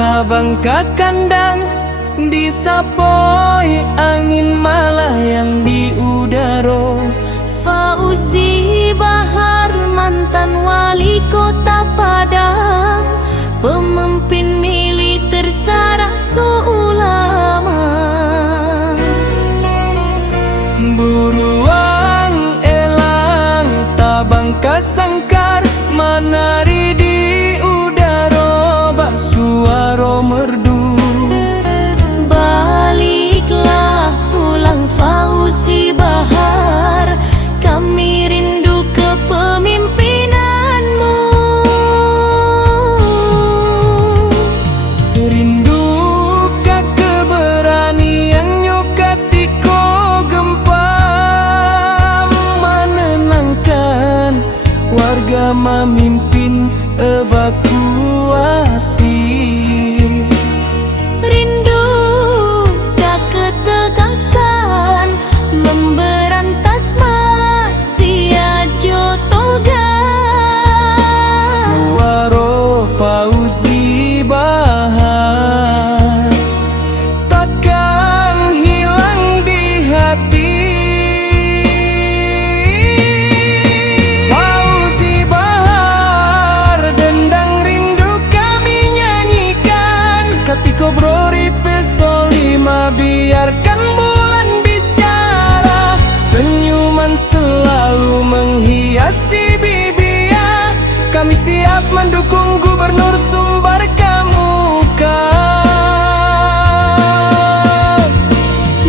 tabangka kandang, disapoi angin malayang di udara. Fauzi Bahar, mantan wali kota Padang, pemimpin militer Sarah seulama. Buruang elang tabangka sangkar, menari di udara bak suara merdu. Baliklah pulang Fauzi Bahar, kami rindu kepemimpinanmu. Rindu ke keberanian nyukatiko gempa, menenangkan warga memimpin evakuasi. Rindu ke ketegasan memberantas maksiat jotogan. Suara Fauzi Bahar takkan hilang di hati. Fauzi Bahar, dendang rindu kami nyanyikan. Ketika brori pesol lima, biarkan bulan bicara. Senyuman selalu menghiasi bibia. Kami siap mendukung Gubernur Sumbar Kamuka.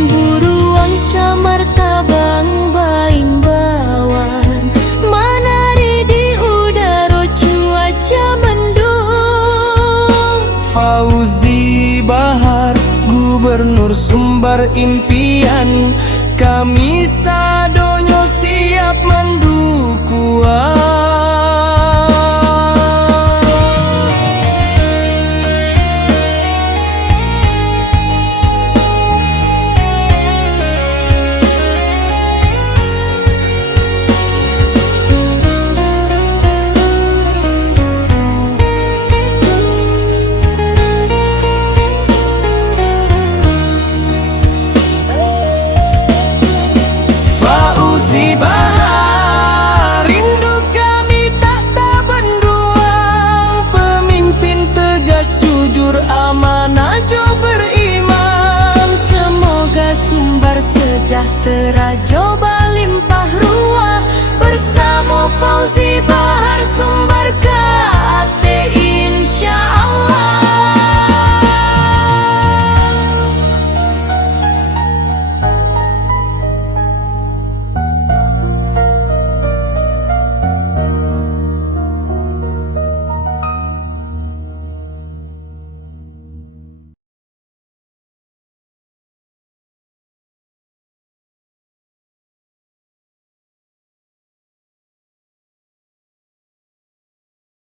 Buruang camar tabang baing bawan, menari di udara cuaca mendung. Fauzi Bahar, Gubernur Sumbar impian, kami sadonyo siap mendukung. Fauzi Bahar, rindu kami tak tabenduang. Pemimpin tegas, jujur, amanah, jo beriman. Semoga Sumbar sejahtera, coba limpah ruah bersama Fauzi Bahar.